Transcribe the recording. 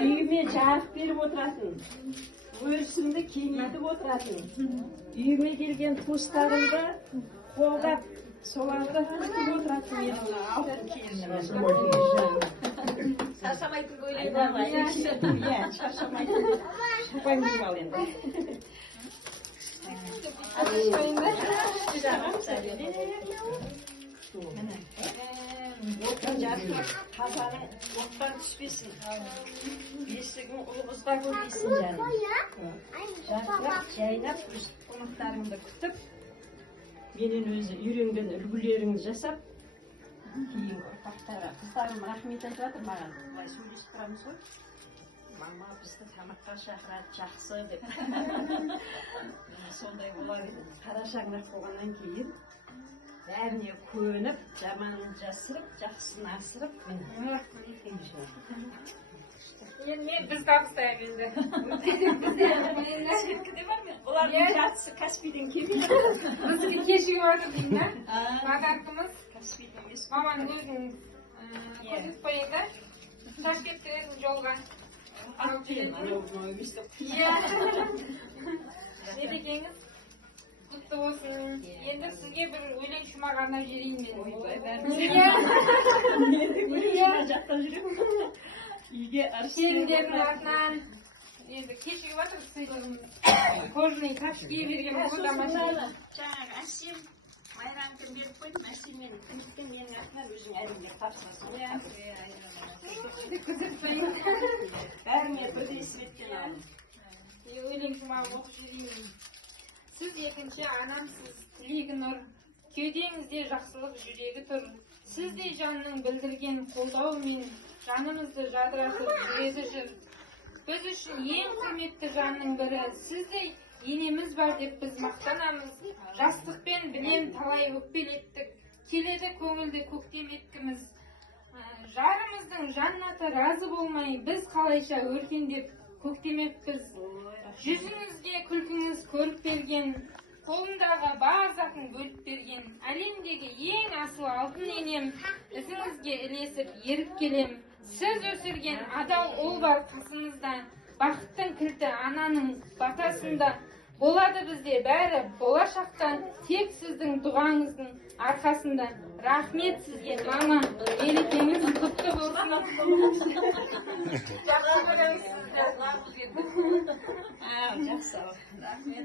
Үйіме жарық беріп отырасың. Өрісімді кеңейтіп отырасың. Үйіме келген туыстарымды қолдап, соларды күтіп отырасың. Алтын келінім. Шаршамайтын көйлек бар ма? Иә, шаршамайтын. Шапан киіп ал енді. Оттан жарқын, қазаның оттан түспесін. Бесігің ұлғызда көрмейсін жаным. Жарқырап, жайнап, қонақтарыңды күтіп, менен өзі үйренген үлгілеріңді жасап, кейін ұрпақтарға қыздарым рахмет айтып жатыр маған. Былай сөйлесіп тұрамыз ғой. Мама бізді тамаққа шақырады, жақсы деп. Сондай болады. Қара шаңырақ болғаннан кейін бәріне көніп, жаманын жасырып, жақсысын асырып, Мен біз табыстайық енді. Сеткіде бар ма? Олардың жартысы Каспийден келген. Біздікі кешігіп отыр деймін да. Подаркымыз Каспийден емес. маманың өзінің көрсетіп қояйын да. Ташкентке өзің жолға. Иә. Не дегеніңіз? Құтты болсын. Енді сізге бір өлең шумақ арнап жіберейін мен. Жақтан жүремін. Үйге Келіндердің атынан енді кешігіп жатыр сыйлығымыз. Кожаный таш кие берген қолда машина. Жаңағы әсем майрамкін беріп қойдым. Әсем мен кімдіктен менің атынан өзің әлемге тапсырасың. Бәріне бірдей светтен алдым. Өлең шумағын оқып жіберейін. Сіз екінші анамсыз, тілегі нұр. Кеудеңізде жақсылық жүрегі тұр. Сіздей жанның білдірген қолдауымен жанымызды жадыратып жүреді жыр. Біз үшін ең құрметті жанның бірі. Сіздей енеміз бар деп біз мақтанамыз. Жастықпен білем талай өкпелеттік. Келеді көңілді көктем еткіміз. Жарымыздың жаннаты разы болмай, біз қалайша өркендеп көктемеппіз. Жүзіңізге күлкіңіз көріп берген, қолымдағы бар затын бөліп берген, әлемдегі ең асыл алтын енем, ізіңізге ілесіп еріп келем. Сіз өсірген адал ұл бар қасымызда, бақыттың кілті ананың батасында. Болады бізде бәрі болашақта, тек сіздің дұғаңыздың арқасында. Рахмет сізге, мама. Мерекеңіз құтты болсын. Жақсы көреміз сізді. Жақсы. Рахмет.